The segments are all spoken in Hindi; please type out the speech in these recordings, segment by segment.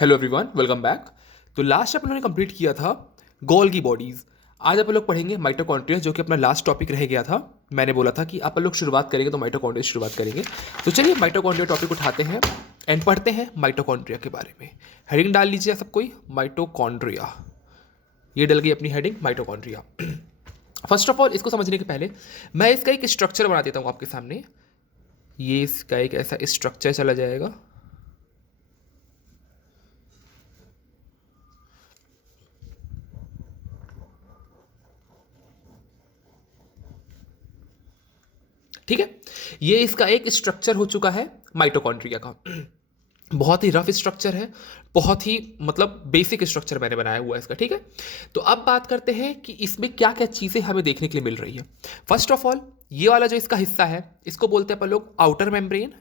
Hello everyone, welcome back. तो लास्ट अपन ने कंप्लीट किया था गोल्गी बॉडीज़। आज अपन लोग पढ़ेंगे माइटोकॉन्ड्रिया, जो कि अपना लास्ट टॉपिक रह गया था। मैंने बोला था कि अपन लोग शुरुआत करेंगे तो माइटोकॉन्ड्रिया से शुरुआत करेंगे। तो चलिए माइटोकॉन्ड्रिया टॉपिक उठाते हैं एंड पढ़ते हैं माइटोकॉन्ड्रिया के बारे में। हेडिंग डाल लीजिए सब कोई, माइटोकॉन्ड्रिया। ये डल गई अपनी heading mitochondria. First of all इसको समझने के पहले मैं इसका एक स्ट्रक्चर बना देता हूँ आपके सामने। ये इसका एक ऐसा स्ट्रक्चर चला जाएगा। ठीक है, ये इसका एक स्ट्रक्चर हो चुका है माइटोकॉन्ड्रिया का। बहुत ही रफ स्ट्रक्चर है, बहुत ही मतलब बेसिक स्ट्रक्चर मैंने बनाया हुआ है इसका। ठीक है, तो अब बात करते हैं कि इसमें क्या क्या चीज़ें हमें देखने के लिए मिल रही है। फर्स्ट ऑफ ऑल ये वाला जो इसका हिस्सा है इसको बोलते हैं अपन लोग आउटर मेम्ब्रेन।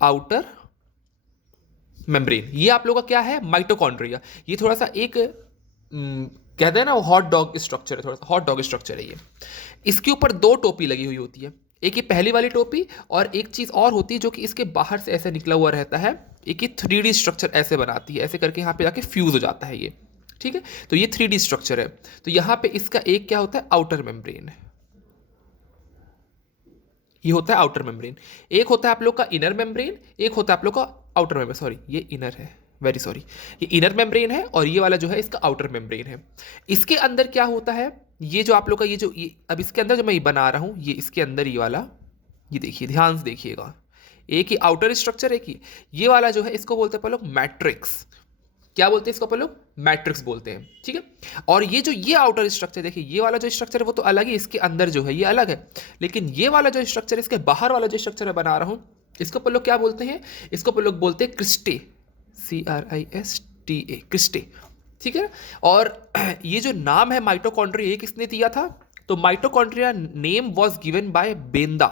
आउटर मेम्ब्रेन ये आप लोगों का क्या है, माइटोकॉन्ड्रिया। ये थोड़ा सा एक कहते हैं ना हॉट डॉग स्ट्रक्चर है, थोड़ा सा हॉट डॉग स्ट्रक्चर है ये। इसके ऊपर दो टोपी लगी हुई होती है, एक ये पहली वाली टोपी और एक चीज़ और होती है जो कि इसके बाहर से ऐसे निकला हुआ रहता है। एक ये 3D स्ट्रक्चर ऐसे बनाती है, ऐसे करके यहाँ पे जाके फ्यूज हो जाता है ये। ठीक है, तो ये 3D स्ट्रक्चर है। तो यहाँ पे इसका एक क्या होता है, आउटर मेम्ब्रेन। ये होता है आउटर मेम्ब्रेन। एक होता है आप लोग का इनर मेम्ब्रेन, एक होता है आप लोग का आउटर मेम्ब्रेन। सॉरी, ये इनर है, वेरी सॉरी। ये इनर मेम्ब्रेन है और ये वाला जो है इसका आउटर मेम्ब्रेन है। इसके अंदर क्या होता है, ये जो आप लोग का ये अब इसके अंदर जो मैं ये बना रहा हूँ, ये इसके अंदर ये वाला, ये देखिए, ध्यान से देखिएगा। एक ही आउटर स्ट्रक्चर, एक ही ये वाला जो है इसको बोलते हैं अपन लोग मैट्रिक्स। क्या बोलते हैं इसको अपन लोग, मैट्रिक्स बोलते हैं। ठीक है, और ये जो ये आउटर स्ट्रक्चर देखिए, ये वाला जो स्ट्रक्चर है वो तो अलग है, इसके अंदर जो है ये अलग है। लेकिन ये वाला जो स्ट्रक्चर है, इसके बाहर वाला जो स्ट्रक्चर मैं बना रहा हूँ, इसको अपन लोग क्या बोलते हैं, इसको अपन लोग बोलते हैं क्रिस्टे। CRISTA, cristae. ठीक है, और ये जो नाम है माइटोकॉन्ड्रिया, ये किसने दिया था, तो mitochondria name was given by Benda.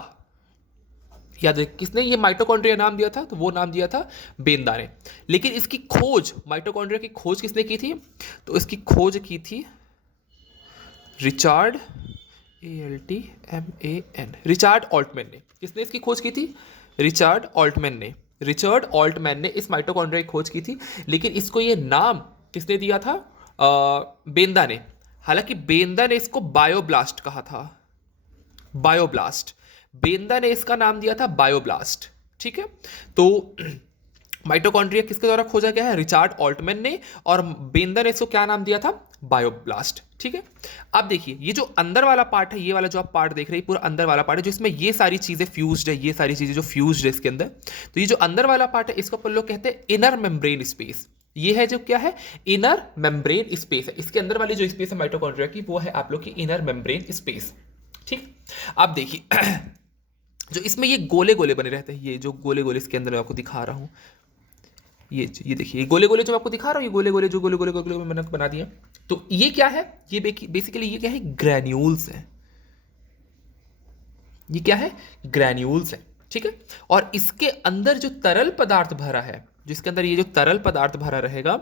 याद रखिए किसने ये माइटोकॉन्ड्रिया नाम दिया था, तो वो नाम दिया था बेंदा ने। लेकिन इसकी खोज, माइटोकॉन्ड्रिया की खोज किसने की थी, तो इसकी खोज की थी रिचार्ड, ALTMAN, रिचार्ड ऑल्टमैन ने। किसने इसकी खोज की थी, रिचार्ड ऑल्टमैन ने। रिचर्ड ऑल्टमैन ने इस माइटोकॉन्ड्रिया की खोज की थी, लेकिन इसको ये नाम किसने दिया था, बेंदा ने। हालांकि बेंदा ने इसको बायोब्लास्ट कहा था, बायोब्लास्ट। बेंदा ने इसका नाम दिया था बायोब्लास्ट। ठीक है, तो माइटोकॉन्ड्रिया किसके द्वारा खोजा गया है, रिचार्ड ऑल्टमैन ने, और बेंदा ने इसको क्या नाम दिया था, बायोब्लास्ट। ठीक है, अब देखिए ये जो अंदर वाला पार्ट है, ये वाला जो आप पार्ट देख रहे हैं, पूरा अंदर वाला पार्ट है जिसमें ये सारी चीजें फ्यूज्ड है, ये सारी चीजें जो फ्यूज्ड है इसके अंदर। तो ये जो अंदर वाला पार्ट है इसको अपन लोग कहते हैं इनर मेम्ब्रेन स्पेस। ये है जो क्या है, इनर मेम्ब्रेन स्पेस है। इसके अंदर वाली जो स्पेस है माइटोकॉन्ड्रिया की, वो है आप लोग की इनर मेम्ब्रेन स्पेस। ठीक, अब देखिए जो इसमें ये गोले गोले बने रहते हैं, ये जो गोले गोले इसके अंदर मैं आपको दिखा रहा हूँ, ये देखिए, ये गोले गोले जो मैं आपको दिखा रहा हूँ, ये गोले गोले जो गोले गोले गोले गोले मैंने बना दिया। तो ये क्या है, ये बेसिकली ये क्या है, ग्रैन्यूल्स है। ये क्या है, ग्रैन्यूल्स है। ठीक है, और इसके अंदर जो तरल पदार्थ भरा है, जिसके अंदर ये जो तरल पदार्थ भरा रहेगा,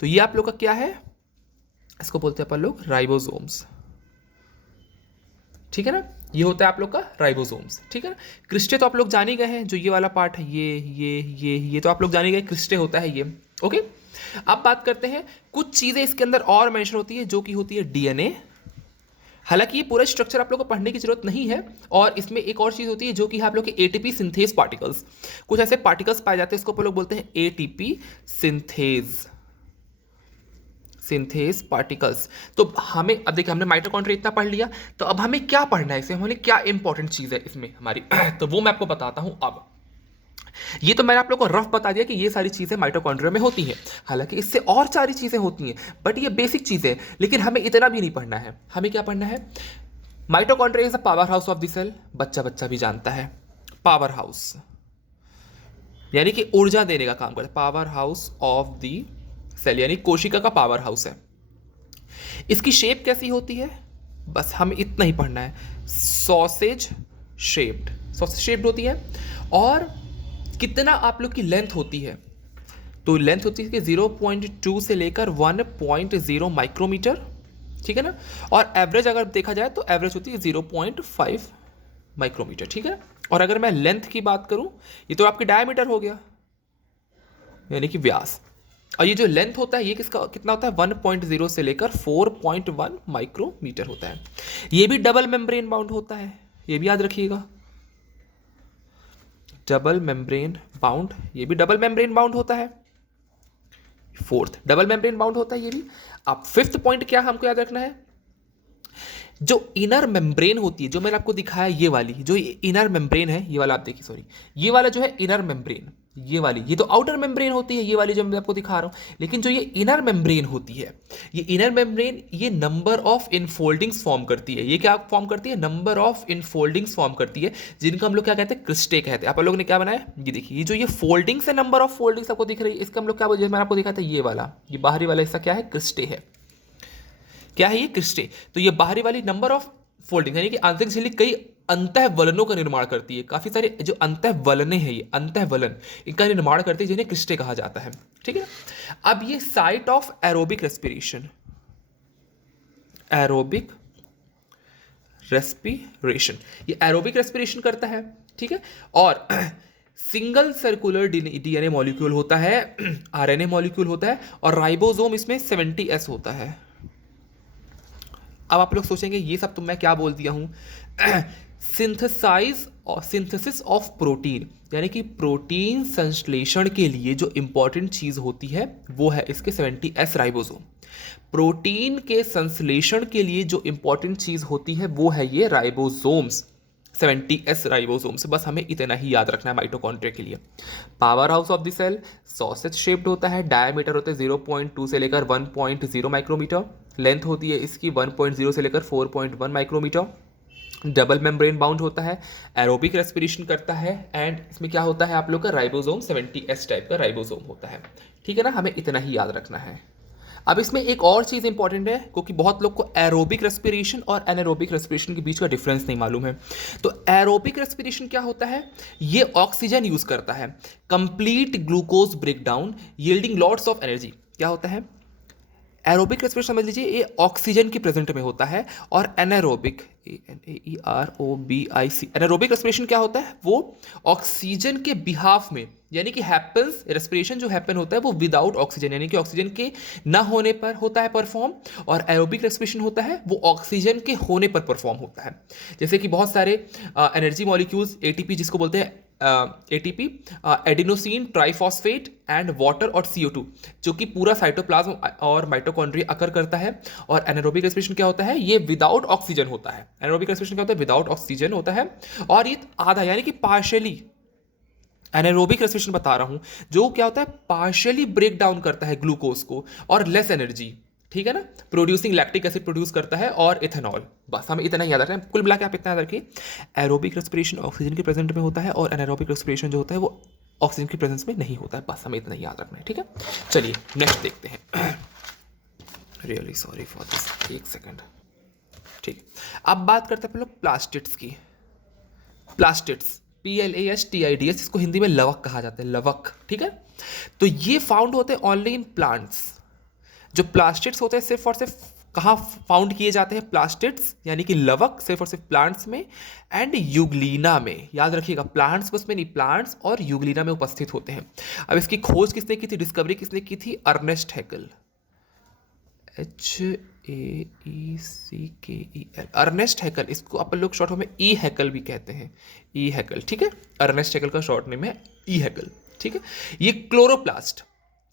तो ये आप लोग का क्या है, इसको बोलते हैं अपन लोग राइबोसोम्स। ठीक है ना, ये होता है आप लोग का राइबोसोम्स। ठीक है ना, क्रिस्टे तो आप लोग जान ही गए हैं, जो ये वाला पार्ट है, ये तो आप लोग जान ही गए, क्रिस्टे होता है ये। ओके, अब बात करते हैं कुछ चीज़ें इसके अंदर और मेंशन होती है, जो कि होती है डीएनए। हालांकि ये पूरा स्ट्रक्चर आप लोग को पढ़ने की जरूरत नहीं है, और इसमें एक और चीज़ होती है जो कि आप लोग के एटीपी सिंथेज पार्टिकल्स। कुछ ऐसे पार्टिकल्स पाए जाते हैं, इसको आप लोग बोलते हैं एटीपी सिंथेज, सिंथेस पार्टिकल्स। तो हमें अब देखिए, हमने माइटोकॉन्ड्रिया इतना पढ़ लिया, तो अब हमें क्या पढ़ना है, इसमें हमें क्या इंपॉर्टेंट चीज़ है इसमें हमारी तो वो मैं आपको बताता हूं। अब ये तो मैंने आप लोगों को रफ बता दिया कि ये सारी चीज़ें माइटोकॉन्ड्रिया में होती हैं। हालांकि इससे और सारी चीज़ें होती हैं, बट ये बेसिक चीज़ें हैं। लेकिन हमें इतना भी नहीं पढ़ना है। हमें क्या पढ़ना है, mitochondria is the power house of the cell. बच्चा बच्चा भी जानता है, पावर हाउस यानी कि ऊर्जा देने का काम करता है, power house of the cell यानी कोशिका का पावर हाउस है। इसकी शेप कैसी होती है, बस हमें इतना ही पढ़ना है, सॉसेज शेप्ड, सॉसेज शेप्ड होती है। और कितना आप लोग की लेंथ होती है, तो लेंथ होती है कि 0.2 से लेकर 1.0 माइक्रोमीटर। ठीक है ना, और एवरेज अगर देखा जाए तो एवरेज होती है 0.5 माइक्रोमीटर। ठीक है, और अगर मैं लेंथ की बात करूं, ये तो आपकी डायमीटर हो गया, यानी कि व्यास। और ये जो लेंथ होता है ये किसका कितना होता है, 1.0 से लेकर 4.1 माइक्रोमीटर होता है। ये भी डबल मेम्ब्रेन बाउंड होता है, ये भी याद रखिएगा, डबल मेम्ब्रेन बाउंड, ये भी डबल मेम्ब्रेन बाउंड होता है। फोर्थ डबल मेम्ब्रेन बाउंड होता है ये भी। अब फिफ्थ पॉइंट क्या हमको याद रखना है, जो इनर मेम्ब्रेन होती है, जो मैंने आपको दिखाया ये वाली, जो इनर मेम्ब्रेन है ये वाला, आप देखिए सॉरी, ये वाला जो है इनर मेम्ब्रेन, ये वाली, ये तो आउटर मेम्ब्रेन होती है ये वाली जो मैं आपको दिखा रहा हूं, लेकिन जो ये इनर मेम्ब्रेन होती है, ये इनर मेम्ब्रेन ये नंबर ऑफ इनफोल्डिंग्स फॉर्म करती है। ये क्या फॉर्म करती है, नंबर ऑफ इनफोल्डिंग्स फॉर्म करती है, जिनका हम लोग क्या कहते हैं, क्रिस्टे कहते हैं। आप लोगों ने क्या बनाया, ये देखिए, ये जो ये फोल्डिंग्स है, नंबर ऑफ फोल्डिंग्स आपको दिख रही है, इसका हम लोग क्या बोलते हैं, मैंने आपको दिखा था ये वाला, ये बाहरी वाला हिस्सा क्या है, क्रिस्टे है। क्या है ये, क्रिस्टे। तो ये बाहरी वाली नंबर ऑफ फोल्डिंग यानी कि आंतरिक झिल्ली कई अंतःवलनों का निर्माण करती है। काफी सारे जो अंतःवलने हैं, ये अंतःवलन इनका निर्माण करती है, जिन्हें क्रिस्टे कहा जाता है। ठीक है, अब ये site of aerobic respiration, aerobic respiration, ये एरोबिक रेस्पिरेशन करता है। ठीक है, और सिंगल सर्कुलर डीएनए मॉलिक्यूल होता है, आरएनए मॉलिक्यूल होता है, और राइबोसोम इसमें 70S होता है। अब आप लोग सोचेंगे ये सब तो मैं क्या बोल दिया हूं, सिंथेसिस ऑफ प्रोटीन, यानी कि प्रोटीन संश्लेषण के लिए जो इंपॉर्टेंट चीज होती है वो है इसके 70S राइबोसोम। प्रोटीन के संश्लेषण के लिए जो इंपॉर्टेंट चीज होती है वो है ये राइबोसोम्स, 70S राइबोसोम्स। बस हमें इतना ही याद रखना है माइटोकॉन्ड्रिया के लिए। Power house of the cell sausage shaped होता है, डायमीटर होता है 0.2 से लेकर 1.0 माइक्रोमीटर, लेंथ होती है इसकी 1.0 से लेकर 4.1 माइक्रोमीटर, डबल मेम्ब्रेन बाउंड होता है, एरोबिक रेस्पिरेशन करता है, एंड इसमें क्या होता है आप लोग का राइबोसोम 70S टाइप का राइबोसोम होता है। ठीक है ना, हमें इतना ही याद रखना है। अब इसमें एक और चीज़ इंपॉर्टेंट है, क्योंकि बहुत लोग को एरोबिक रेस्पिरेशन और एनारोबिक रेस्पिरेशन के बीच का डिफरेंस नहीं मालूम है। तो एरोबिक रेस्पिरेशन क्या होता है, ये ऑक्सीजन यूज करता है, complete glucose breakdown yielding lots of energy. क्या होता है, एरोबिक रेस्पिरेशन समझ लीजिए ये ऑक्सीजन की प्रेजेंट में होता है, और एनारोबिक ANAEROBIC एनारोबिक रेस्पिरेशन क्या होता है, वो ऑक्सीजन के बिहाफ में, यानी कि हैपेंस रेस्पिरेशन जो हैपन होता है वो विदाउट ऑक्सीजन, यानी कि ऑक्सीजन के ना होने पर होता है परफॉर्म, और एरोबिक रेस्पिरेशन होता है वो ऑक्सीजन के होने पर परफॉर्म होता है। जैसे कि बहुत सारे एनर्जी मॉलिक्यूल्स ATP जिसको बोलते हैं ATP, adenosine triphosphate and water और CO2, जो कि पूरा साइटोप्लाज्म और माइटोकॉन्ड्रिया अकर करता है। और एनारोबिक रेस्पिरेशन क्या होता है, ये विदाउट ऑक्सीजन होता है। एनारोबिक रेस्पिरेशन क्या होता है, विदाउट ऑक्सीजन होता है, और ये आधा यानी कि पार्शियली, एनारोबिक रेस्पिरेशन बता रहा हूं, जो क्या होता है पार्शियली ब्रेक डाउन करता है ग्लूकोज को, और लेस एनर्जी, ठीक है ना, प्रोड्यूसिंग लैक्टिक एसिड प्रोड्यूस करता है और इथेनॉल। बस हमें इतना ही याद रखना है, कुल मिला के आप इतना याद रखिए, एरोबिक रेस्पिरेशन ऑक्सीजन के प्रेजेंट में होता है, और एनारोबिक रेस्पिरेशन जो होता है वो ऑक्सीजन की प्रेजेंस में नहीं होता है। बस हमें इतना ही याद रखना है, ठीक है। चलिए नेक्स्ट देखते हैं। रियली सॉरी फॉर दिस, एक सेकेंड, ठीक है। अब बात करते हैं हम लोग प्लास्टिड्स की। प्लास्टिड्स PLASTIDS, इसको हिंदी में लवक कहा जाता है, लवक, ठीक है। तो ये फाउंड होते हैं ओनली इन प्लांट्स। जो प्लास्टिड्स होते हैं सिर्फ और सिर्फ कहाँ फाउंड किए जाते हैं, प्लास्टिड्स यानी कि लवक सिर्फ और सिर्फ प्लांट्स में, एंड यूग्लिना में। याद रखिएगा, प्लांट्स बस में नहीं, प्लांट्स और यूग्लिना में उपस्थित होते हैं। अब इसकी खोज किसने की थी, डिस्कवरी किसने की थी, Ernest Haeckel, HAECKEL, Ernest Haeckel. इसको अपन लोग शॉर्ट में ई हैकेल भी कहते हैं, ई हैकेल, ठीक है। अर्नेस्ट हैकेल का शॉर्ट नेम है ई हैकेल, ठीक है। ये क्लोरोप्लास्ट,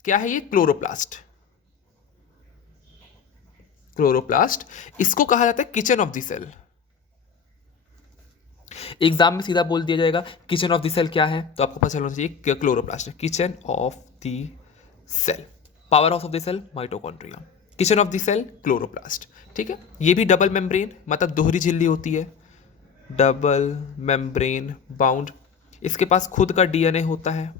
क्या है ये, क्लोरोप्लास्ट, क्लोरोप्लास्ट, इसको कहा जाता है kitchen of the cell. Exam में सीधा बोल दिया जाएगा किचन ऑफ द सेल क्या है, तो आपको पता चलना चाहिए क्लोरोप्लास्ट है, kitchen of the cell. Power house of the cell mitochondria, kitchen of the cell chloroplast, ठीक है। ये भी डबल मेम्ब्रेन मतलब दोहरी झिल्ली होती है, डबल मेम्ब्रेन बाउंड। इसके पास खुद का DNA होता है,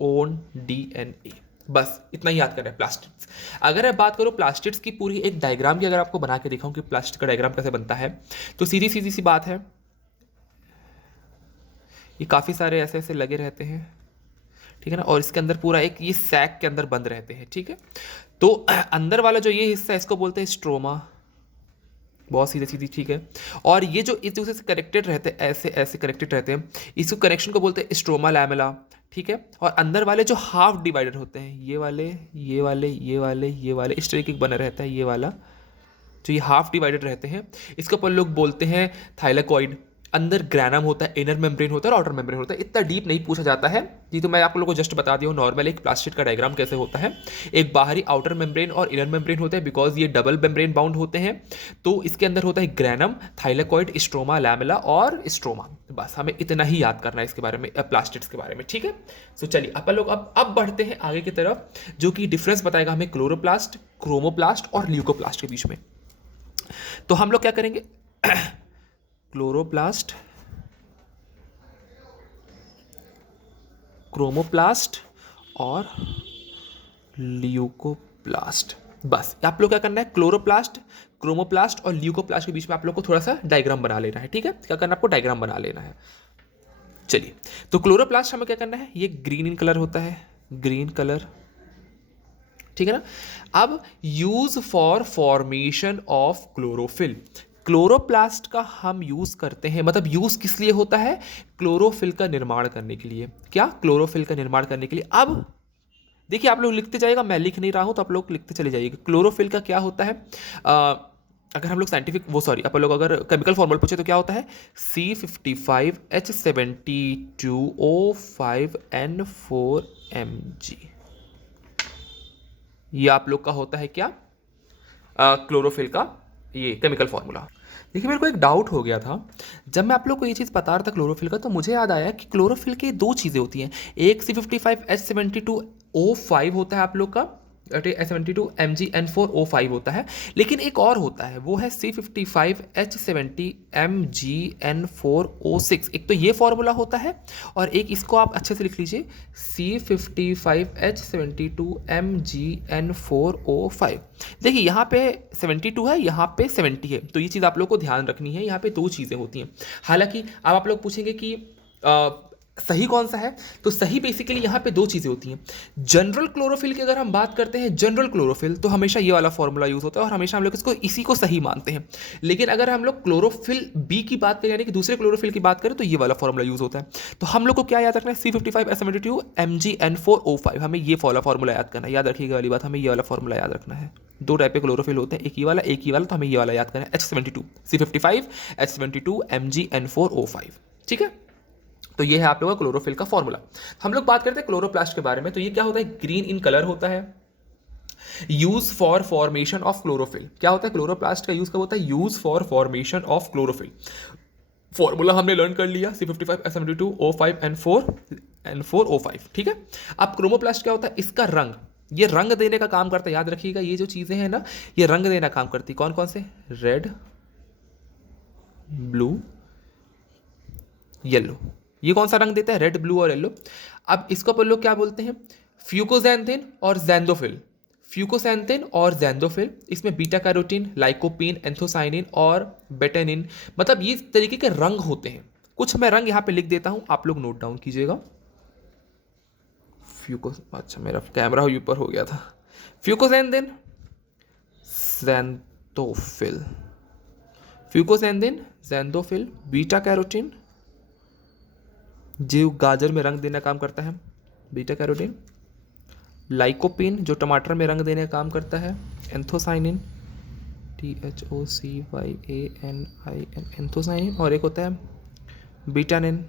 ओन DNA। बस इतना ही याद कर रहे हैं प्लास्टिड्स। अगर मैं बात करूं प्लास्टिड्स की पूरी एक डायग्राम की, अगर आपको बना के दिखाऊं कि प्लास्टिड का डायग्राम कैसे बनता है, तो सीधी सीधी सी बात है, ये काफ़ी सारे ऐसे ऐसे लगे रहते हैं, ठीक है ना, और इसके अंदर पूरा एक ये सैक के अंदर बंद रहते हैं, ठीक है। तो अंदर वाला जो ये हिस्सा है इसको बोलते हैं स्ट्रोमा, बहुत सीधे सीधी, ठीक है। और ये जो एक दूसरे से कनेक्टेड रहते हैं, ऐसे ऐसे कनेक्टेड रहते हैं, इसको कनेक्शन को बोलते हैं स्ट्रोमा लैमेला, ठीक है। और अंदर वाले जो हाफ डिवाइडेड होते हैं, ये वाले, ये वाले, ये वाले, ये वाले, इस तरीके का बना रहता है ये वाला, जो ये हाफ डिवाइडेड रहते हैं, इसको अपन लोग बोलते हैं थाइलेकॉइड। अंदर ग्रैनम होता है, इनर मेम्ब्रेन होता है और आउटर मेम्ब्रेन होता है। इतना डीप नहीं पूछा जाता है जी, तो मैं आप लोगों को जस्ट बता दिया हूँ नॉर्मल एक प्लास्टिड का डायग्राम कैसे होता है। एक बाहरी आउटर मेम्ब्रेन और इनर मेम्ब्रेन होता है, बिकॉज ये डबल मेम्ब्रेन बाउंड होते हैं। तो इसके अंदर होता है ग्रैनम, थाइलेकॉइड, स्ट्रोमा, लैमेला और स्ट्रोमा। बस हमें इतना ही याद करना है इसके बारे में, प्लास्टिड्स के बारे में, ठीक है। सो चलिए अपन लोग अब बढ़ते हैं आगे की तरफ, जो कि डिफरेंस बताएगा हमें क्लोरोप्लास्ट, क्रोमोप्लास्ट और ल्यूकोप्लास्ट के बीच में। तो हम लोग क्या करेंगे, क्लोरोप्लास्ट, क्रोमोप्लास्ट और ल्यूकोप्लास्ट। बस आप लोग क्या करना है, क्लोरोप्लास्ट, क्रोमोप्लास्ट और ल्यूकोप्लास्ट के बीच में आप लोग को थोड़ा सा डायग्राम बना लेना है, ठीक है। क्या करना है आपको, डायग्राम बना लेना है। चलिए, तो क्लोरोप्लास्ट हमें क्या करना है, ये ग्रीन इन कलर होता है, ग्रीन कलर, ठीक है ना। अब use for formation of chlorophyll, chloroplast का हम यूज करते हैं, मतलब यूज किस लिए होता है, क्लोरोफिल का निर्माण करने के लिए। क्या, क्लोरोफिल का निर्माण करने के लिए। अब देखिए आप लोग लिखते जाइएगा, मैं लिख नहीं रहा हूं तो आप लोग लिखते चले जाइएगा। क्लोरोफिल का क्या होता है, अगर हम लोग साइंटिफिक वो सॉरी अपन लोग अगर केमिकल फॉर्मूला पूछे तो क्या होता है, C55H72O5N4Mg। ये आप लोग का होता है क्या, क्लोरोफिल का ये केमिकल फॉर्मूला। देखिए मेरे को एक डाउट हो गया था जब मैं आप लोग को ये चीज़ बता रहा था क्लोरोफिल का, तो मुझे याद आया कि क्लोरोफिल की दो चीज़ें होती हैं, एक C55H72O5 होता है आप लोग का, H72MgN4O5 होता है, लेकिन एक और होता है वो है C55H70MgN4O6। एक तो ये फॉर्मूला होता है और एक इसको आप अच्छे से लिख लीजिए, C55H72MgN4O5। देखिए यहाँ पे 72 है, यहाँ पे 70 है, तो ये चीज़ आप लोग को ध्यान रखनी है, यहाँ पे दो चीज़ें होती हैं। हालांकि अब आप लोग पूछेंगे कि सही कौन सा है, तो सही बेसिकली यहाँ पे दो चीज़ें होती हैं। जनरल क्लोरोफिल की अगर हम बात करते हैं, जनरल क्लोरोफिल, तो हमेशा ये वाला फॉर्मूला यूज़ होता है और हमेशा हम लोग इसको इसी को सही मानते हैं। लेकिन अगर हम लोग क्लोरोफिल बी की बात करें, यानी कि दूसरे क्लोरोफिल की बात करें, तो ये वाला फॉर्मूला यूज़ होता है। तो हम लोग को क्या याद रखना है, C55H72MgN4O5, हमें ये वाला फॉर्मूला याद करना है। याद रखिएगा वाली बात, हमें ये वाला फॉर्मूला याद रखना है। दो टाइप के क्लोरोफिल होते हैं, एक ये वाला एक ये वाला, तो हमें ये वाला याद करना है, H72, C55H72MgN4O5, ठीक है। तो ये है आप लोगों का क्लोरोफिल का फॉर्मूला। हम लोग बात करते हैं क्लोरोप्लास्ट के बारे में। तो ये क्या होता है, ग्रीन इन कलर होता है, use for formation of chlorophyll. क्या होता है, क्लोरोप्लास्ट का यूज कब होता है, use for formation of chlorophyll. Formula हमने लर्न कर लिया, C55H72O5N4O5, ठीक है। अब क्रोमोप्लास्ट क्या होता है, इसका रंग, ये रंग देने का काम करता है। याद रखिएगा ये जो चीजें हैं ना, ये रंग देने का काम करती है। कौन कौन से, रेड, ब्लू, येलो। ये कौन सा रंग देता है, रेड, ब्लू और येलो। अब इसको अपन लोग क्या बोलते हैं, फ्यूकोजैंथिन और जैंदोफिल। फ्यूकोसैंथिन और जैंदोफिल, इसमें बीटा कैरोटीन, लाइकोपीन, एंथोसाइनिन और बेटेनिन, मतलब ये तरीके के रंग होते हैं। कुछ मैं रंग यहाँ पे लिख देता हूं, आप लोग नोट डाउन कीजिएगा। अच्छा मेरा कैमरा ऊपर हो गया था। फ्यूकोसैंथिन, जैंदोफिल, फ्यूकोसैंथिन, जैंदोफिल, बीटा कैरोटीन जो गाजर में रंग देने का काम करता है, बीटा कैरोटीन, लाइकोपिन जो टमाटर में रंग देने का काम करता है, एंथोसाइनिन, THOCYANIN, एंथोसाइनिन, और एक होता है बीटानिन।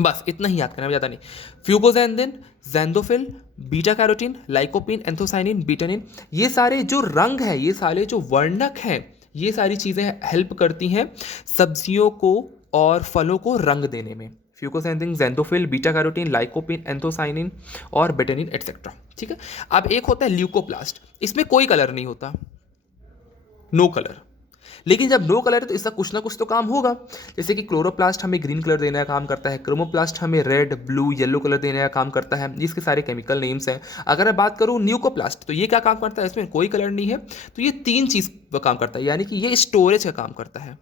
बस इतना ही याद करना, ज़्यादा नहीं। फ्यूकोजैंथिन, जैंदोफिल, बीटा कैरोटीन, लाइकोपिन, एंथोसाइनिन, बीटानिन, ये सारे जो रंग हैं, ये सारे जो वर्णक हैं, ये सारी चीज़ें हेल्प करती हैं सब्जियों को और फलों को रंग देने में। फ्यूकोसैंथिन, जैंदोफिल, बीटा कैरोटीन, लाइकोपिन, एंथोसाइनिन और बेटेनिन एटसेट्रा, ठीक है। अब एक होता है ल्यूकोप्लास्ट, इसमें कोई कलर नहीं होता, नो कलर। लेकिन जब नो कलर है तो इसका कुछ ना कुछ तो काम होगा। जैसे कि क्लोरोप्लास्ट हमें ग्रीन कलर देने का काम करता है, क्रोमोप्लास्ट हमें रेड, ब्लू, येलो कलर देने का काम करता है। इसके सारे केमिकल नेम्स हैं। अगर मैं बात करूँ ल्यूकोप्लास्ट, तो ये क्या काम करता है, इसमें कोई कलर नहीं है, तो ये तीन चीज़ का काम करता है, यानी कि ये स्टोरेज का काम करता है,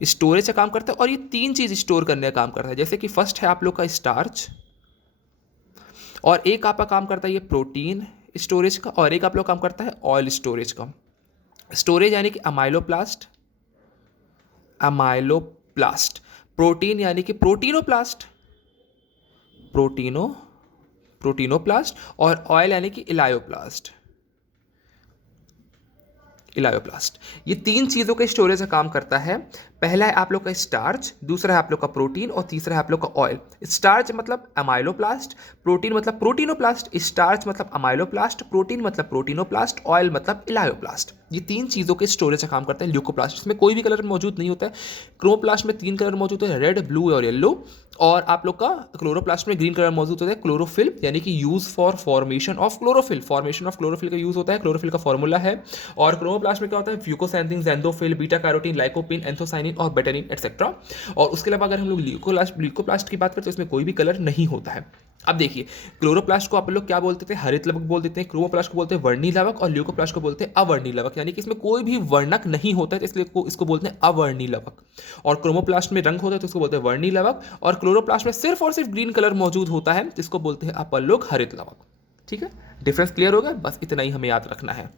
स्टोरेज का काम करता है, और ये तीन चीज़ स्टोर करने का काम करता है। जैसे कि फर्स्ट है आप लोग का स्टार्च, और एक आपका काम करता है ये प्रोटीन स्टोरेज का, और एक आप लोग काम करता है ऑयल स्टोरेज का। स्टोरेज यानी कि अमाइलोप्लास्ट, अमाइलोप्लास्ट, प्रोटीन यानी कि प्रोटीनोप्लास्ट, प्रोटीनोप्लास्ट, और ऑयल यानी कि इलायोप्लास्ट। ये तीन चीज़ों के स्टोरेज का काम करता है। पहला है आप लोग का स्टार्च, दूसरा है आप लोग का प्रोटीन, और तीसरा है आप लोग का ऑयल। स्टार्च मतलब अमाइलोप्लास्ट, प्रोटीन मतलब प्रोटीनोप्लास्ट, स्टार्च मतलब अमाइलोप्लास्ट, प्रोटीन मतलब प्रोटीनोप्लास्ट, ऑयल मतलब इलायोप्लास्ट। ये तीन चीज़ों के स्टोरेज का काम करता है ल्यूकोप्लास्ट। इसमें कोई भी कलर मौजूद नहीं होता है। क्रोमोप्लास्ट में 3 कलर मौजूद होते हैं, रेड, ब्लू और येलो। और आप लोग का क्लोरोप्लास्ट में ग्रीन कलर मौजूद होता है, क्लोरोफिल, यानी कि use for formation of chlorophyll. Formation of chlorophyll का यूज होता है, क्लोरोफिल का फॉर्मूला है। और क्रोमोप्लास्ट में क्या होता है, fucoxanthin, xanthophyll, beta carotene, lycopene, anthocyanin और बेटानिन एटसेट्रा। और उसके अलावा अगर हम लोग ल्यूकोप्लास्ट की बात करें तो इसमें कोई भी कलर नहीं होता है। अब देखिए, क्लोरोप्लास्ट को आप लोग क्या बोलते थे, हरित लवक बोल देते हैं, क्रोमोप्लास्ट को बोलते हैं वर्णी लवक, और ल्यूकोप्लास्ट को बोलते हैं अवर्णी लवक, यानी कि इसमें कोई भी वर्णक नहीं होता है, इसलिए इसको बोलते हैं अवर्णी लवक। और क्रोमोप्लास्ट में रंग होता है तो इसको बोलते हैं वर्णी लवक, और क्लोरोप्लास्ट में सिर्फ और सिर्फ ग्रीन कलर मौजूद होता है जिसको बोलते हैं अपन लोग हरित लवक। ठीक है, डिफरेंस क्लियर हो गया, बस इतना ही हमें याद रखना है।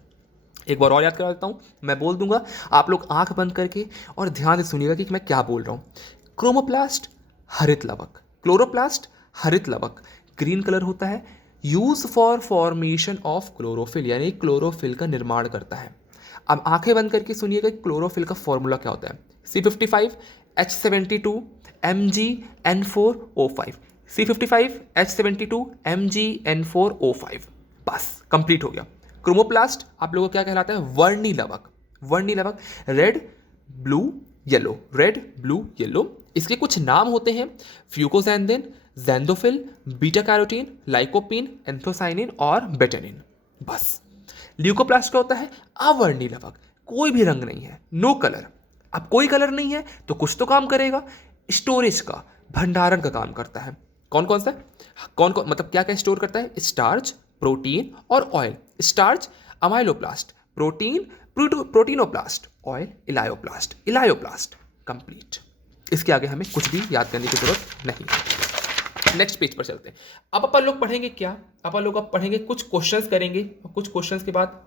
एक बार और याद करा देता हूँ, मैं बोल दूंगा, आप लोग आंख बंद करके और ध्यान से सुनिएगा कि मैं क्या बोल रहा हूँ। क्रोमोप्लास्ट हरित लवक, क्लोरोप्लास्ट हरित लवक, ग्रीन कलर होता है, use for formation of chlorophyll, यानी क्लोरोफिल का निर्माण करता है। अब आंखें बंद करके सुनिएगा क्लोरोफिल का फॉर्मूला क्या होता है, C55 H72 MgN4O5, C55 H72 MgN4O5, बस कंप्लीट हो गया। क्रोमोप्लास्ट आप लोगों को क्या कहलाता है, वर्णी लवक। वर्णी लवक red blue yellow, red blue yellow. इसके कुछ नाम होते हैं, fucoxanthin, xanthophyll, beta carotene, lycopene, anthocyanin और बेटानिन, बस। ल्यूकोप्लास्ट का होता है अवर्णी लवक, कोई भी रंग नहीं है, नो कलर। अब कोई कलर नहीं है तो कुछ तो काम करेगा, स्टोरेज का, भंडारण का काम करता है। कौन कौन सा, कौन कौन मतलब क्या क्या स्टोर करता है, स्टार्च, प्रोटीन और oil. Starch amyloplast, protein प्रोटीनोप्लास्ट, oil elaioplast, complete. इसके आगे हमें कुछ भी याद करने की जरूरत नहीं। नेक्स्ट पेज पर चलते हैं। अब अपन लोग पढ़ेंगे क्या, अपन लोग अब पढ़ेंगे कुछ क्वेश्चंस करेंगे, और कुछ क्वेश्चंस के बाद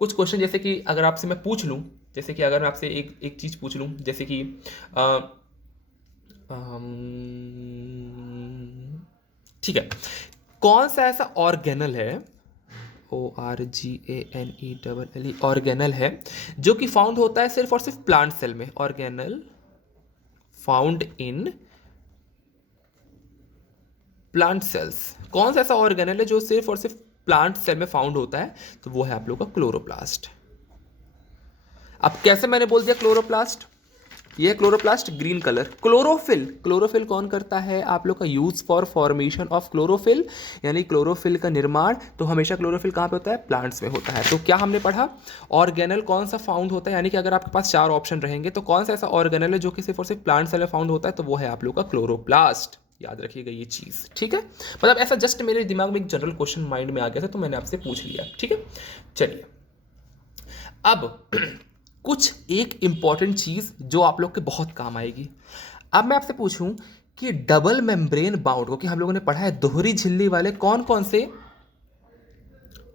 कुछ क्वेश्चन, जैसे कि अगर आपसे मैं पूछ लूं, जैसे कि अगर मैं आपसे एक चीज पूछ लूं, जैसे कि ठीक है, कौन सा ऐसा ऑर्गेनल है, ORGANELLE, ऑर्गेनल है जो कि फाउंड होता है सिर्फ और सिर्फ प्लांट सेल में। Organelle found in plant cells, कौन सा ऐसा ऑर्गेनल है जो सिर्फ और सिर्फ प्लांट सेल में फाउंड होता है, तो वो है आप लोग का क्लोरोप्लास्ट। अब कैसे मैंने बोल दिया क्लोरोप्लास्ट, ये है क्लोरोप्लास्ट, ग्रीन कलर। क्लोरोफिल कौन करता है, आप लोग का use for formation of chlorophyll, यानी क्लोरोफिल का निर्माण। तो हमेशा क्लोरोफिल कहाँ पे होता है, प्लांट्स में होता है। तो क्या हमने पढ़ा, ऑर्गेनल कौन सा फाउंड होता है, यानी कि अगर आपके पास 4 ऑप्शन रहेंगे तो कौन सा ऐसा ऑर्गेनल है जो कि सिर्फ और सिर्फ प्लांट सेल में फाउंड होता है, तो वो है आप लोग का क्लोरोप्लास्ट। याद रखिएगा ये चीज, ठीक है। मतलब ऐसा जस्ट मेरे दिमाग में एक जनरल क्वेश्चन माइंड में आ गया था तो मैंने आपसे पूछ लिया, ठीक है। चलिए अब कुछ एक इंपॉर्टेंट चीज जो आप लोग के बहुत काम आएगी। अब मैं आपसे पूछूं कि डबल मेम्ब्रेन बाउंड को, कि हम लोगों ने पढ़ा है दोहरी झिल्ली वाले कौन कौन से,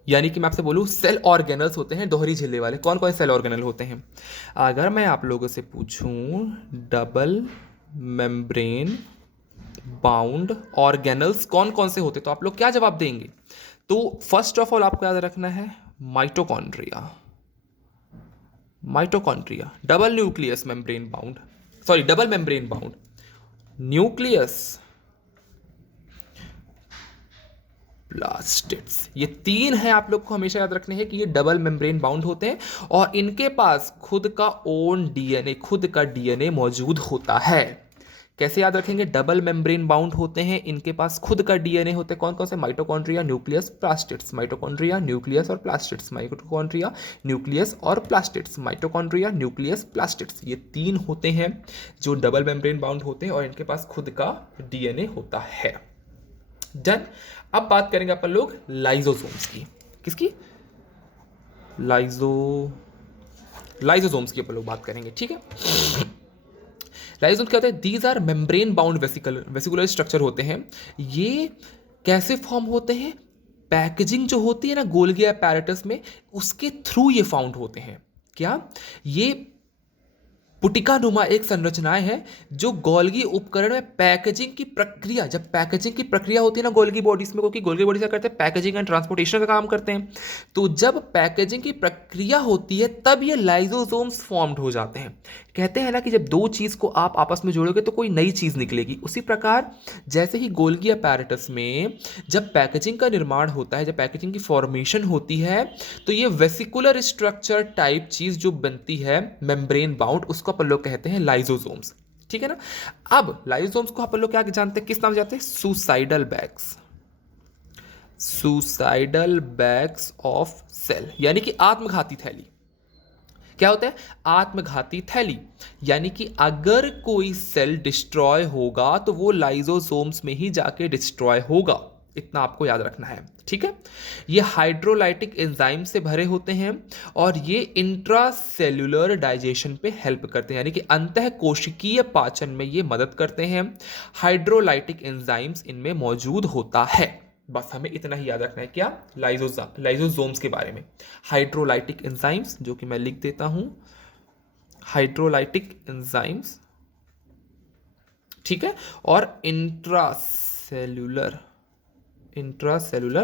यानी कि मैं आपसे बोलूं सेल ऑर्गेनल्स होते हैं दोहरी झिल्ली वाले, कौन कौन से सेल ऑर्गेनल होते हैं। अगर मैं आप लोगों से पूछूं डबल मेम्ब्रेन बाउंड ऑर्गेनल्स कौन कौन से होते, तो आप लोग क्या जवाब देंगे। तो फर्स्ट ऑफ ऑल आपको याद रखना है mitochondria, double nucleus membrane bound, sorry double membrane bound, nucleus, plastids. ये 3 हैं, आप लोग को हमेशा याद रखने हैं कि ये डबल मेम्ब्रेन बाउंड होते हैं और इनके पास खुद का ओन डीएनए, खुद का डीएनए मौजूद होता है। कैसे याद रखेंगे, डबल मेम्ब्रेन बाउंड होते हैं, इनके पास खुद का डीएनए होते हैं। कौन कौन से, mitochondria, nucleus, plastids, mitochondria, nucleus और प्लास्टिड्स, माइटोकॉन्ड्रिया, न्यूक्लियस और प्लास्टिड्स, माइटोकॉन्ड्रिया, न्यूक्लियस, प्लास्टिड्स। ये 3 होते हैं जो डबल मेम्ब्रेन बाउंड होते हैं और इनके पास खुद का डीएनए होता है। डन। अब बात करेंगे अपन लोग लाइजोसोम्स की, किसकी, लाइजोसोम्स की अपन लोग बात करेंगे, ठीक है। लाइजोसोम्स क्या होते हैं, these are membrane bound vesicular structure होते हैं। ये कैसे फॉर्म होते हैं, पैकेजिंग जो होती है ना गोल्गी apparatus में, उसके थ्रू ये फाउंड होते हैं। क्या ये पुटिकानुमा एक संरचनाएं हैं जो गोल्गी उपकरण में पैकेजिंग की प्रक्रिया, जब पैकेजिंग की प्रक्रिया होती है ना गोल्गी बॉडीज में, क्योंकि गोल्गी बॉडीज क्या करते हैं, पैकेजिंग एंड ट्रांसपोर्टेशन का काम करते हैं, तो जब पैकेजिंग की प्रक्रिया होती है तब ये लाइसोसोम्स फॉर्म्ड हो जाते हैं। कहते हैं ना कि जब दो चीज़ को आप आपस में जोड़ोगे तो कोई नई चीज़ निकलेगी, उसी प्रकार जैसे ही गोल्गी अपैरेटस में जब पैकेजिंग का निर्माण होता है, जब पैकेजिंग की फॉर्मेशन होती है, तो ये वेसिकुलर स्ट्रक्चर टाइप चीज़ जो बनती है मेम्ब्रेन बाउंड, उसको अपन लोग कहते हैं लाइसोसोम्स। ठीक है ना। अब लाइसोसोम्स को अपन लोग क्या जानते हैं, किस नाम से जानते हैं, suicidal bags, suicidal bags of cell, यानी कि आत्मघाती थैली। क्या होता है, आत्मघाती थैली, यानी कि अगर कोई सेल डिस्ट्रॉय होगा तो वो लाइसोसोम्स में ही जाके डिस्ट्रॉय होगा, इतना आपको याद रखना है। ठीक है। ये हाइड्रोलाइटिक एंजाइम से भरे होते हैं और ये इंट्रासेल्युलर डाइजेशन पे हेल्प करते हैं, यानी कि अंतः कोशिकीय पाचन में ये मदद करते हैं। हाइड्रोलाइटिक एंजाइम्स इनमें मौजूद होता है। बस हमें इतना ही याद रखना है, क्या, लाइसोसोम्स के बारे में। हाइड्रोलाइटिक एंजाइम्स, जो कि मैं लिख देता हूं, हाइड्रोलाइटिक एंजाइम्स, ठीक है, और इंट्रासेल्युलर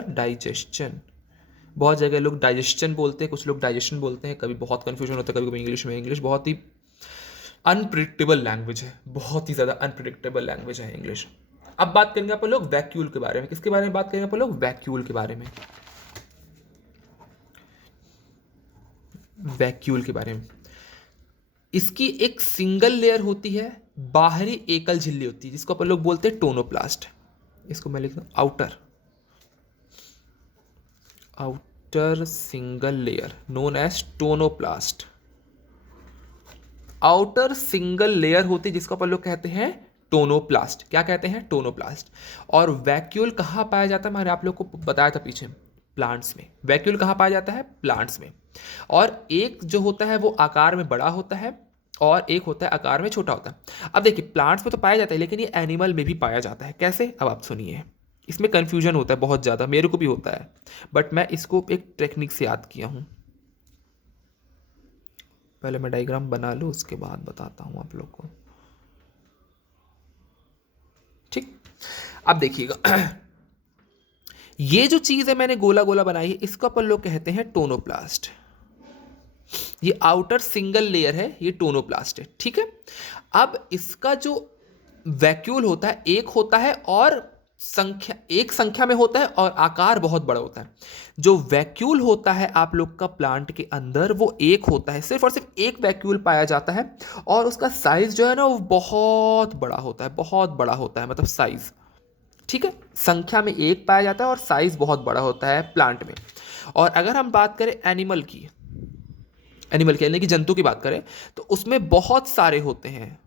डाइजेशन। बहुत जगह लोग डाइजेशन बोलते हैं, कुछ लोग डाइजेशन बोलते हैं, कभी बहुत कंफ्यूजन होता है, कभी कभी इंग्लिश में। इंग्लिश बहुत ही अनप्रिडिक्टेबल लैंग्वेज है, बहुत ही ज़्यादा अनप्रिडिक्टेबल लैंग्वेज है इंग्लिश। अब बात करेंगे अपन लोग वैक्यूल के बारे में। किसके बारे में बात करेंगे अपन लोग, वैक्यूल के बारे में। वैक्यूल के बारे में, इसकी एक सिंगल लेयर होती है, बाहरी एकल झिल्ली होती है, जिसको अपन लोग बोलते हैं टोनोप्लास्ट। इसको मैं लिखता हूं outer single layer known as tonoplast. Outer single layer होती है जिसको अपन लोग कहते हैं टोनोप्लास्ट। क्या कहते हैं, टोनोप्लास्ट। और वैक्यूल कहाँ पाया जाता है, मैंने आप लोग को बताया था पीछे, प्लांट्स में। वैक्यूल कहाँ पाया जाता है, प्लांट्स में। और एक जो होता है वो आकार में बड़ा होता है और एक होता है आकार में छोटा होता है। अब देखिए प्लांट्स में तो पाया जाता है, लेकिन ये एनिमल में भी पाया जाता है। कैसे, अब आप सुनिए। इसमें कन्फ्यूजन होता है बहुत ज़्यादा, मेरे को भी होता है, बट मैं इसको एक टेक्निक से याद किया हूँ। पहले मैं डायग्राम बना लूँ, उसके बाद बताता हूँ आप लोग को। ठीक, अब देखिएगा ये जो चीज़ है मैंने गोला गोला बनाई है, इसको अपन लोग कहते हैं टोनोप्लास्ट। ये आउटर सिंगल लेयर है, ये टोनोप्लास्ट है। ठीक है। अब इसका जो वैक्यूल होता है एक होता है और एक संख्या में होता है और आकार बहुत बड़ा होता है। जो वैक्यूल होता है आप लोग का प्लांट के अंदर, वो एक होता है, सिर्फ और सिर्फ एक वैक्यूल पाया जाता है और उसका साइज जो है ना वो बहुत बड़ा होता है, बहुत बड़ा होता है, मतलब साइज। ठीक है, संख्या में एक पाया जाता है और साइज बहुत बड़ा होता है प्लांट में। और अगर हम बात करें एनिमल की यानी कि जंतु की बात करें, तो उसमें बहुत सारे होते हैं,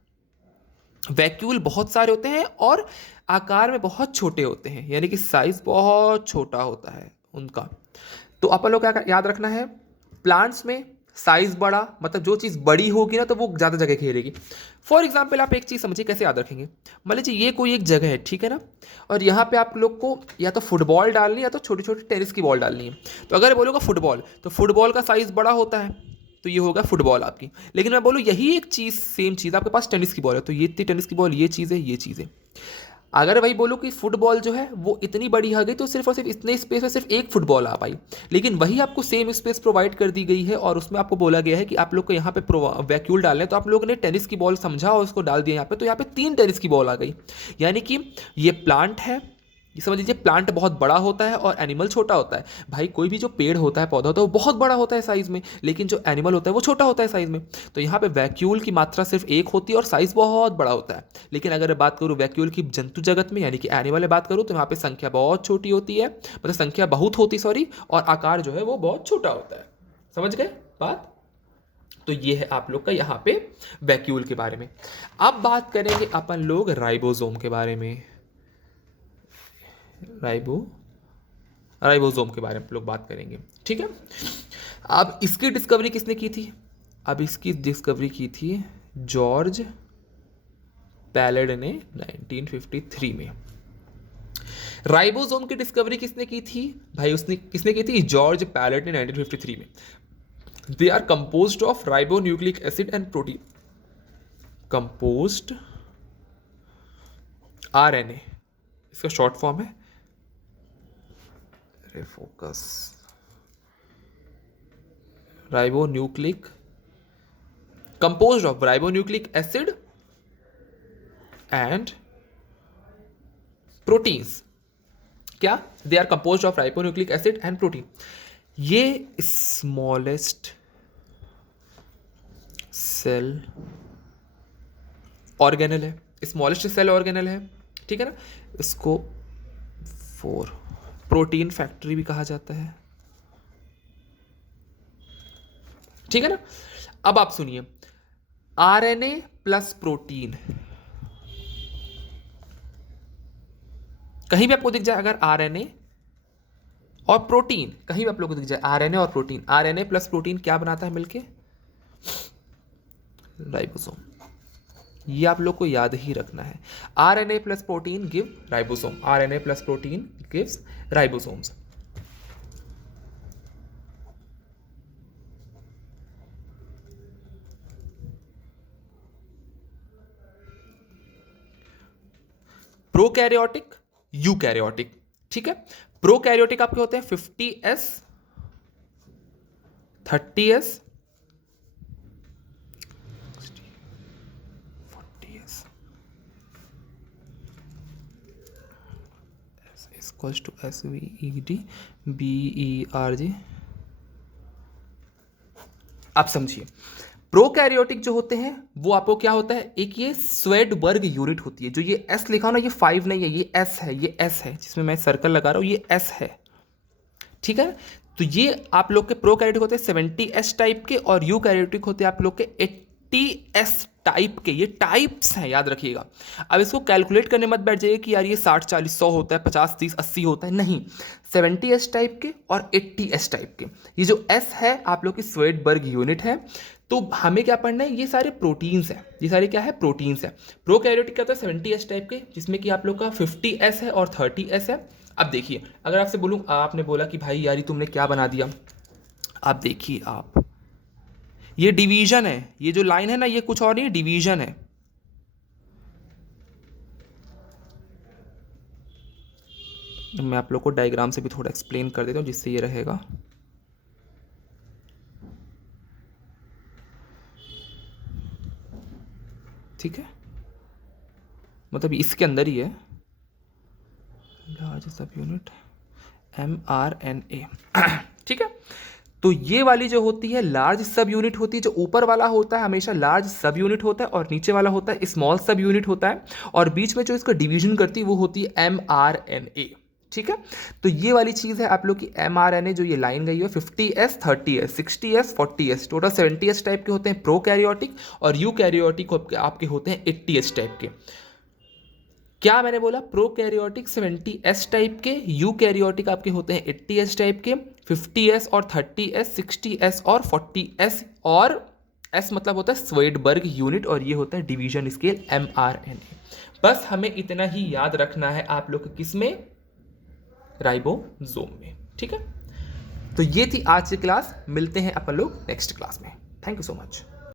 वैक्यूल बहुत सारे होते हैं और आकार में बहुत छोटे होते हैं, यानी कि साइज बहुत छोटा होता है उनका। तो अपन लोग क्या याद रखना है, प्लांट्स में साइज बड़ा, मतलब जो चीज़ बड़ी होगी ना तो वो ज़्यादा जगह घेरेगी। फॉर एग्जाम्पल आप एक चीज़ समझिए कैसे याद रखेंगे। मान लीजिए ये कोई एक जगह है, ठीक है ना, और यहाँ पे आप लोग को या तो फुटबॉल डालनी है या तो छोटी छोटी टेनिस की बॉल डालनी है। तो अगर बोलूँगा फुटबॉल, तो फुटबॉल का साइज़ बड़ा होता है, तो ये होगा फुटबॉल आपकी। लेकिन मैं बोलूँ यही एक चीज़, सेम चीज़ आपके पास टेनिस की बॉल है, तो ये इतनी टेनिस की बॉल, ये चीज़ है, ये चीज़ है। अगर भाई बोलो कि फुटबॉल जो है वो इतनी बड़ी आ गई, तो सिर्फ और सिर्फ इतने स्पेस में सिर्फ एक फुटबॉल आ पाई। लेकिन वही आपको सेम स्पेस प्रोवाइड कर दी गई है और उसमें आपको बोला गया है कि आप लोग को यहाँ पे वैक्यूल डालना है, तो आप लोगों ने टेनिस की बॉल समझा और उसको डाल दिया यहाँ पे, तो यहाँ पे 3 टेनिस की बॉल आ गई। यानी कि ये प्लांट है, ये समझ लीजिए प्लांट बहुत बड़ा होता है और एनिमल छोटा होता है। भाई कोई भी जो पेड़ होता है, पौधा होता है, वो बहुत बड़ा होता है साइज में, लेकिन जो एनिमल होता है वो छोटा होता है साइज में। तो यहाँ पे वैक्यूल की मात्रा सिर्फ एक होती है और साइज बहुत बड़ा होता है। लेकिन अगर बात करूँ वैक्यूल की जंतु जगत में, यानी कि एनिमल में बात करूँ, तो यहाँ पे संख्या बहुत छोटी होती है, मतलब संख्या बहुत होती, सॉरी, और आकार जो है वो बहुत छोटा होता है। समझ गए बात। तो ये है आप लोग का यहाँ पे वैक्यूल के बारे में। अब बात करेंगे अपन लोग राइबोसोम के बारे में। राइबोसोम के बारे में लोग बात करेंगे। ठीक है। अब इसकी डिस्कवरी किसने की थी, अब इसकी डिस्कवरी की थी जॉर्ज पैलेड ने 1953 में। राइबोसोम की डिस्कवरी किसने की थी भाई, उसने किसने की थी, जॉर्ज पैलेड ने 1953 में। They are composed of ribonucleic acid and protein. Composed RNA, इसका शॉर्ट फॉर्म है, focus, ribonucleic, composed of ribonucleic acid and proteins. क्या? They are composed of ribonucleic acid and protein. ये स्मॉलेस्ट सेल ऑर्गेनल है, स्मॉलेस्ट सेल ऑर्गेनल है, ठीक है ना। इसको 4 प्रोटीन फैक्ट्री भी कहा जाता है, ठीक है ना। अब आप सुनिए, आरएनए प्लस प्रोटीन, कहीं भी आपको दिख जाए अगर आरएनए और प्रोटीन, कहीं भी आप लोगों को दिख जाए आरएनए और प्रोटीन, आरएनए प्लस प्रोटीन क्या बनाता है मिलके? राइबोसोम। ये आप लोग को याद ही रखना है, RNA plus protein give ribosome, RNA plus protein gives ribosomes. Prokaryotic, eukaryotic, ठीक है। प्रोकैरियोटिक आपके होते हैं 50s, 30s, 40s, equals to SVED BERG। आप समझिए, प्रोकैरियोटिक जो होते हैं वो आपको क्या होता है, एक ये स्वेडबर्ग यूनिट होती है, जो ये S लिखा हो ना, ये 5 नहीं है, ये S है, ये S है जिसमें मैं सर्कल लगा रहा हूं, ये S है, ठीक है। तो ये आप लोग के प्रोकैरियोटिक होते हैं 70S टाइप के, और यूकैरियोटिक होते हैं आप लोग के 80S टाइप के। ये टाइप्स हैं, याद रखिएगा। अब इसको कैलकुलेट करने मत बैठ जाइए कि यार ये 60 40 100 होता है, 50 30 80 होता है, नहीं, 70S टाइप के और 80S टाइप के। ये जो S है आप लोग की स्वेडबर्ग यूनिट है। तो हमें क्या पढ़ना है, ये सारे प्रोटीन्स हैं, ये सारे क्या है, प्रोटीन्स है। प्रोकैरियोटिक क्या होता है 70S टाइप के, जिसमें कि आप लोग का 50S है और 30S है। अब देखिए, अगर आपसे बोलूं, आपने बोला कि भाई यार तुमने क्या बना दिया, आप देखिए, आप ये डिवीजन है, ये जो लाइन है ना, ये कुछ और नहीं, डिवीजन है। मैं आप लोग को डायग्राम से भी थोड़ा एक्सप्लेन कर देता हूं जिससे ये रहेगा। ठीक है, मतलब इसके अंदर ही है, लार्ज सब यूनिट mRNA, ठीक है। तो ये वाली जो होती है लार्ज सब यूनिट होती है, जो ऊपर वाला होता है हमेशा लार्ज सब यूनिट होता है, और नीचे वाला होता है स्मॉल सब यूनिट होता है, और बीच में जो इसका डिवीजन करती है वो होती है mRNA, ठीक है। तो ये वाली चीज़ है आप लोग की mRNA, जो ये लाइन गई है 50S 30S 60S 40S, total 70S type के होते हैं प्रोकैरियोटिक, और यूकैरियोटिक आपके होते हैं 80S टाइप के। क्या मैंने बोला, प्रोकैरियोटिक 70S टाइप के, यूकैरियोटिक आपके होते हैं 80S टाइप के, 50S और 30S 60S और 40S, और S मतलब होता है स्वेडबर्ग यूनिट, और ये होता है डिवीजन स्केल mRNA। बस हमें इतना ही याद रखना है आप लोग किस में, राइबोसोम में, ठीक है। तो ये थी आज की क्लास, मिलते हैं अपन लोग नेक्स्ट क्लास में। Thank you so much.